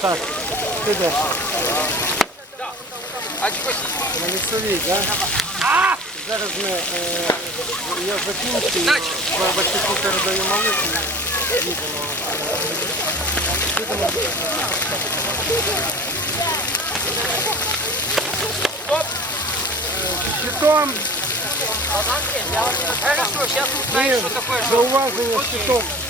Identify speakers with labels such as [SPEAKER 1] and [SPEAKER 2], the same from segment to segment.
[SPEAKER 1] так. Ты дальше. Да. На лесовик, да? Сейчас мы, э, я закинул, мы обошлику передаю малышу. Щитом. Хорошо, сейчас узнаем, что такое. Что за уважение щитом. Okay.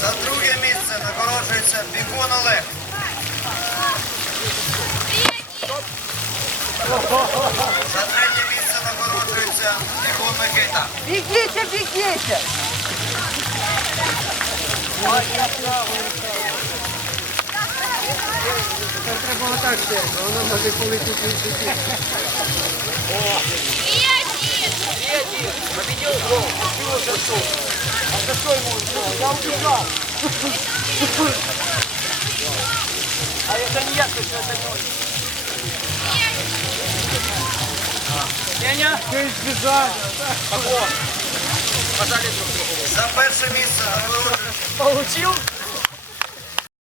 [SPEAKER 2] За друге місце нагороджується бігун на Олег. За третє місце нагороджується бігун Микита.
[SPEAKER 3] Бігіться, бігіться!
[SPEAKER 1] Це треба отак ще, бо вона може полити свій світі.
[SPEAKER 4] І один!
[SPEAKER 5] І один! Побідів знову! его за что?
[SPEAKER 6] А за что ему? Я убежал. А это не я, то что это не он. Леня?
[SPEAKER 1] Ты избежал. Кого?
[SPEAKER 2] Пожали друг друга. За первое место.
[SPEAKER 3] Получил?